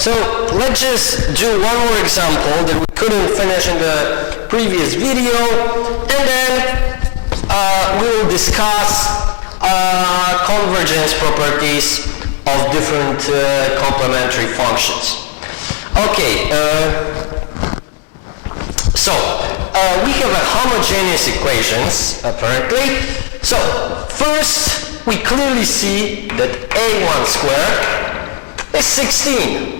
So let's just do one more example that we couldn't finish in the previous video, and then we will discuss convergence properties of different complementary functions. Okay, so we have a homogeneous equations apparently. So first we clearly see that a1 squared is 16,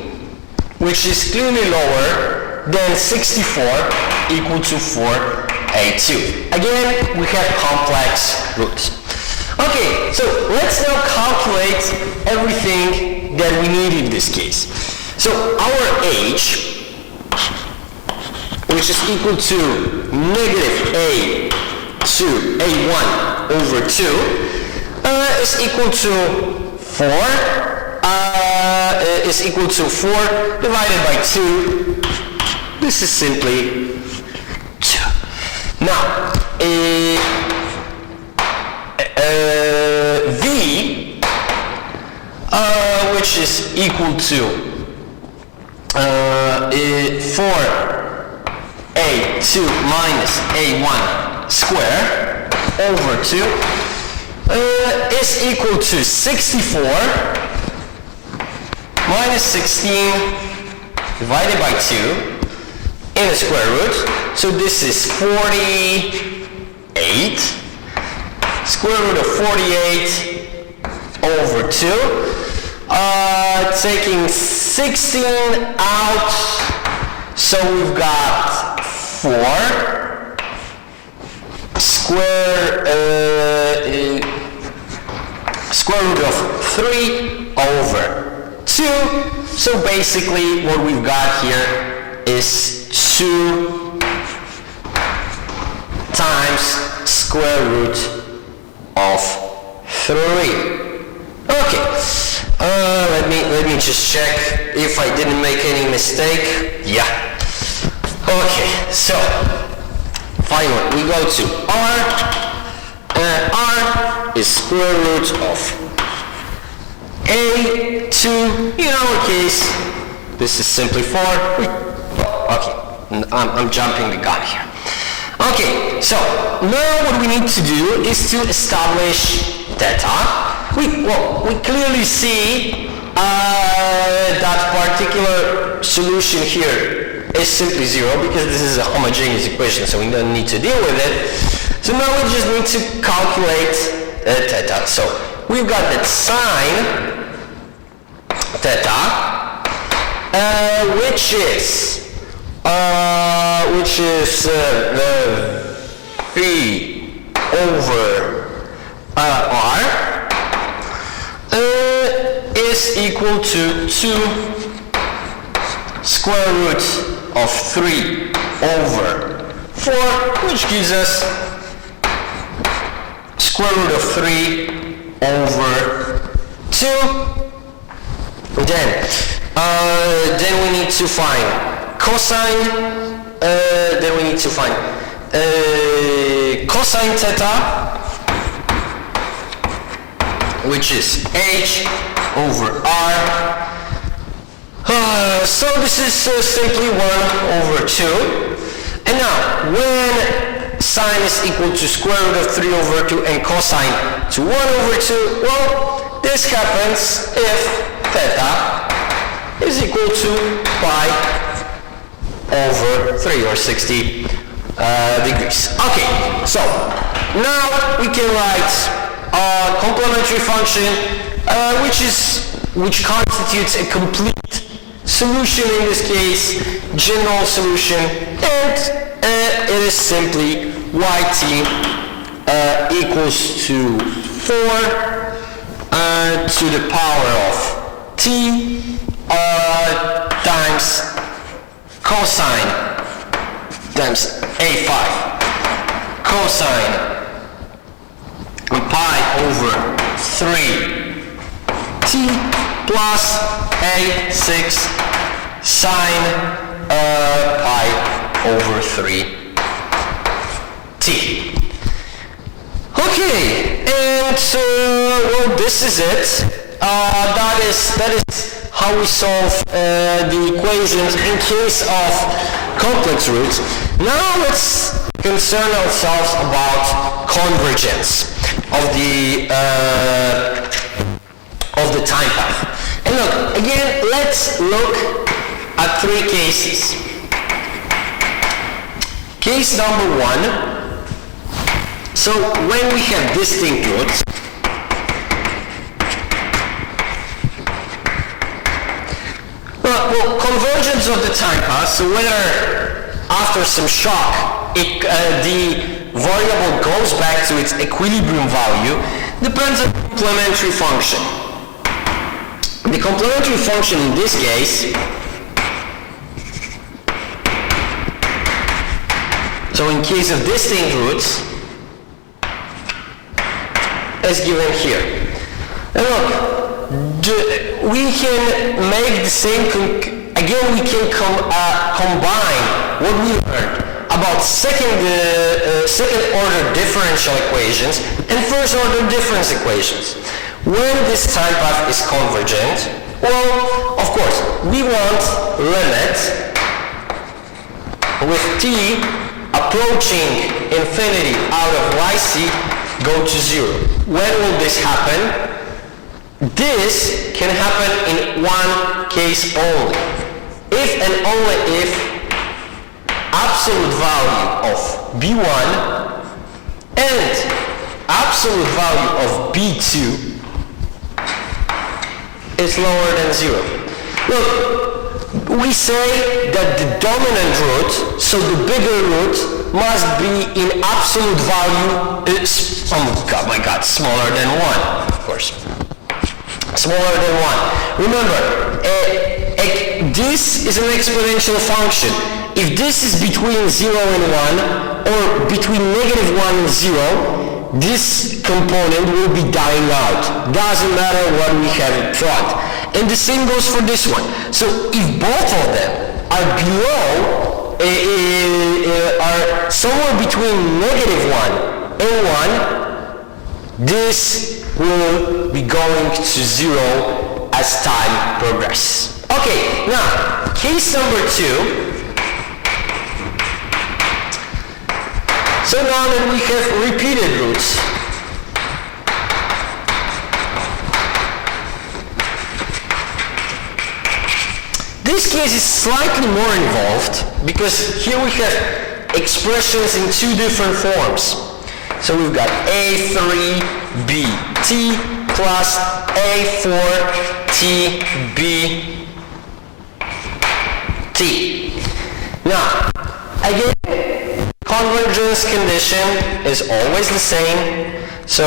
which is clearly lower than 64 equal to 4a2. Again, we have complex roots. Okay, so let's now calculate everything that we need in this case. So our h, which is equal to negative a to a1 over 2, is equal to 4. Is equal to 4 divided by 2. This is simply 2. Now, v, which is equal to 4a2 minus a1 square over 2 is equal to 64 minus 16 divided by 2 in the square root. So this is 48 square root of 48 over 2. Taking 16 out, so we've got 4 square root of 3 over 2. So basically what we've got here is 2 times square root of 3. Okay, let me just check if I didn't make any mistake. Yeah. Okay, so finally we go to r, and r is square root of a2. In our case, this is simply 4. Okay, I'm jumping the gun here. Okay, so now what we need to do is to establish theta. We clearly see that particular solution here is simply 0 because this is a homogeneous equation, so we don't need to deal with it. So now we just need to calculate theta. So we've got that sine theta, which is v over r, is equal to 2 square root of 3 over 4, which gives us square root of 3 over 2. Then we need to find cosine. Cosine theta, which is h over r. So this is simply 1 over 2. And now, when sine is equal to square root of 3 over 2 and cosine to 1 over 2, well, this happens if theta is equal to pi over 3 or 60 degrees. Okay, so now we can write a complementary function which constitutes a complete solution, in this case general solution, and it is simply yt equals to 4 to the power of t times cosine times a5 cosine pi over 3 t plus a6 sine pi over 3 t. Okay, and well, this is it. That is how we solve the equations in case of complex roots. Now let's concern ourselves about convergence of the time path. And look, again, let's look at three cases. Case number one. So when we have distinct roots, well, convergence of the time path, so whether after some shock the variable goes back to its equilibrium value, depends on the complementary function. The complementary function in this case, so in case of distinct roots, is given here. And look, we can make the same, again we can combine what we learned about second order differential equations and first order difference equations. When this time path is convergent, well, of course, we want limit with t approaching infinity out of yc go to 0. When will this happen? This can happen in one case only. If and only if absolute value of b1 and absolute value of b2 is lower than 0. Look, we say that the dominant root, so the bigger root, must be in absolute value, oh my god, smaller than 1, of course. Smaller than 1. Remember, this is an exponential function. If this is between 0 and 1, or between negative 1 and 0, this component will be dying out. Doesn't matter what we have in front. And the same goes for this one. So if both of them are below, are somewhere between negative 1 and 1, this will be going to 0 as time progresses. Okay, now, case number 2. So now that we have repeated roots, this case is slightly more involved because here we have expressions in two different forms. So we've got a3bt plus a4tbt. Now, again, convergence condition is always the same, so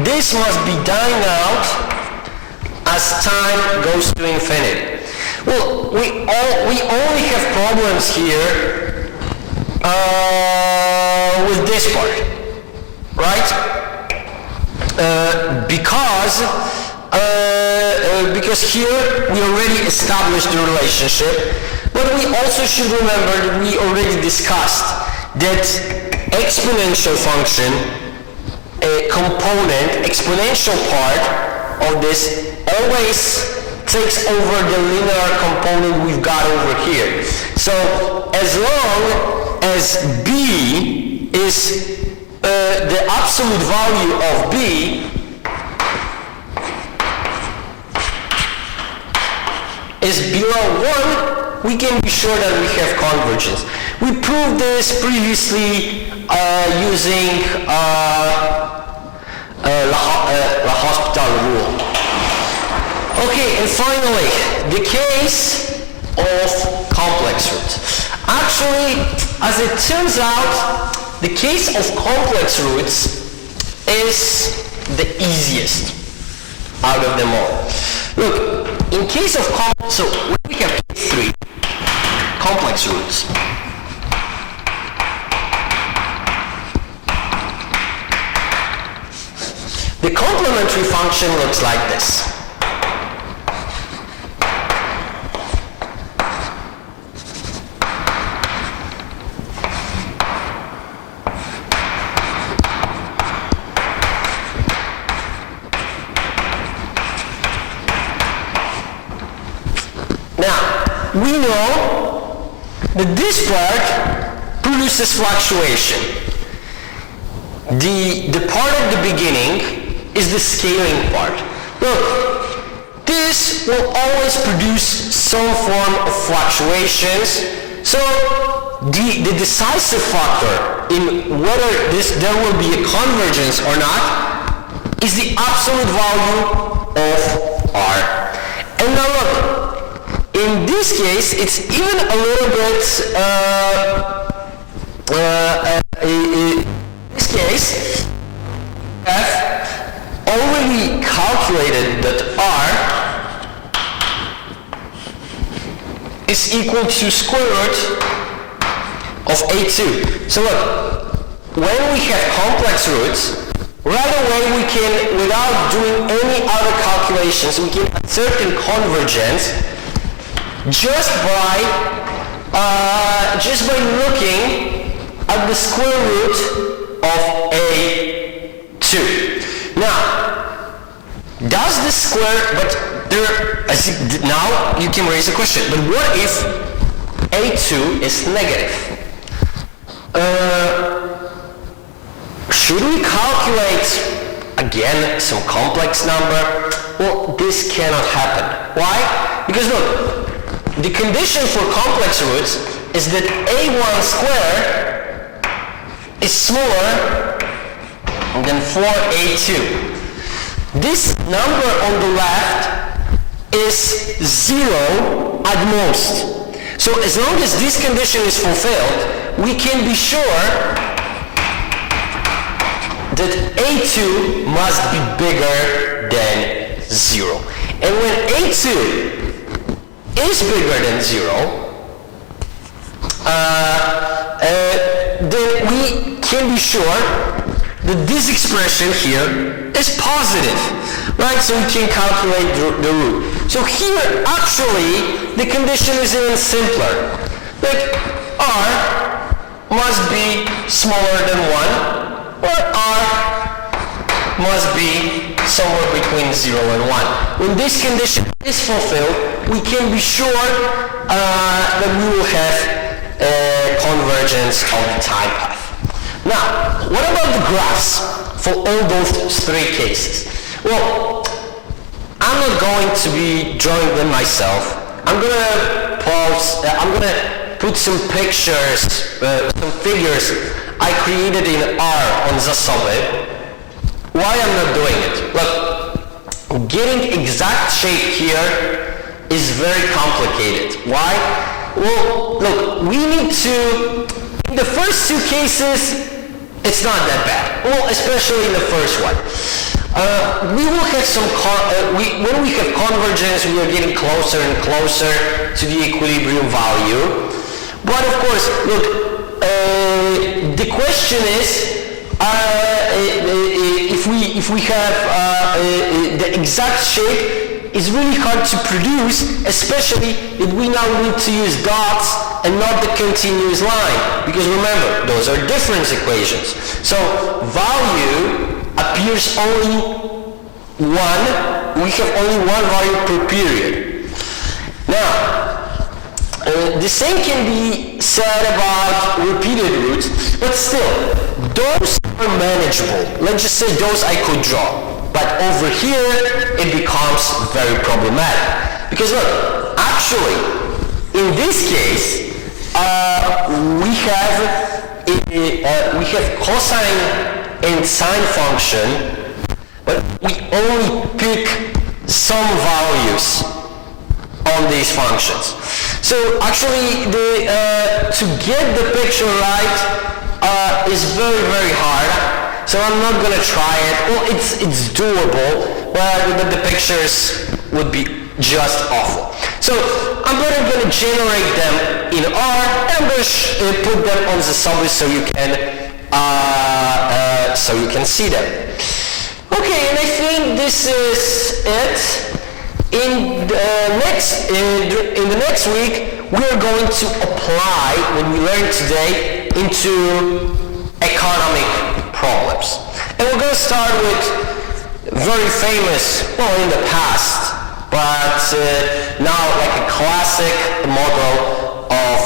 this must be dying out as time goes to infinity. Well, we only have problems here with this part, right? Because here we already established the relationship, but we also should remember that we already discussed that exponential function, a component, exponential part of this always takes over the linear component we've got over here. So as long as b is the absolute value of b is below 1, we can be sure that we have convergence. We proved this previously using L'Hospital rule. Okay, and finally, the case of complex roots. Actually, as it turns out, the case of complex roots is the easiest out of them all. Look, in case of so when we have case 3, complex roots, the complementary function looks like this. we know that this part produces fluctuation. The part at the beginning is the scaling part. Look, this will always produce some form of fluctuations. So the decisive factor in whether there will be a convergence or not is the absolute value of R. And now look, in this case, it's even a little bit, in this case, I've already calculated that R is equal to square root of A2. So look, when we have complex roots, right away we can, without doing any other calculations, we can ascertain convergence just by looking at the square root of A2. Now, does the square, but there, now you can raise a question, but what if A2 is negative? Should we calculate again some complex number? Well, this cannot happen. Why? Because look, the condition for complex roots is that A1 square is smaller than 4A2. This number on the left is 0 at most. So as long as this condition is fulfilled, we can be sure that A2 must be bigger than 0. And when A2 is bigger than 0, then we can be sure that this expression here is positive, right? So we can calculate the root. So here, actually, the condition is even simpler. Like, R must be smaller than 1, or R must be somewhere between 0 and 1. When this condition is fulfilled, we can be sure that we will have a convergence of the time path. Now, what about the graphs for all those three cases? Well, I'm not going to be drawing them myself. I'm gonna put some pictures, some figures I created in R on Zasoby. Why I'm not doing it? Look, getting exact shape here is very complicated. Why? Well, look, we need to, in the first two cases, it's not that bad. Well, especially in the first one. We will have some, when we have convergence, we are getting closer and closer to the equilibrium value. But of course, look, the question is, if we have the exact shape, is really hard to produce, especially if we now need to use dots and not the continuous line. Because remember, those are difference equations. So value appears only one, we have only one value per period. Now, the same can be said about repeated roots, but still, those are manageable. Let's just say those I could draw. But over here, it becomes very problematic. Because look, actually, in this case, we have cosine and sine function, but we only pick some values on these functions. So actually, to get the picture right is very, very hard. So I'm not going to try it. Well, it's doable, but the pictures would be just awful. So I'm going to generate them in R, and I'm going to put them on the Zasoby so you can see them. Okay, and I think this is it. In the next week, we're going to apply what we learned today into economic problems. And we're going to start with very famous, well, in the past, but now like a classic model of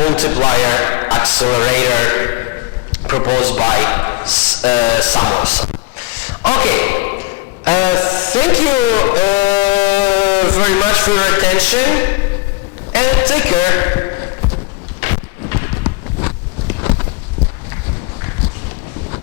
multiplier accelerator proposed by Samuelson. Okay, thank you very much for your attention, and take care.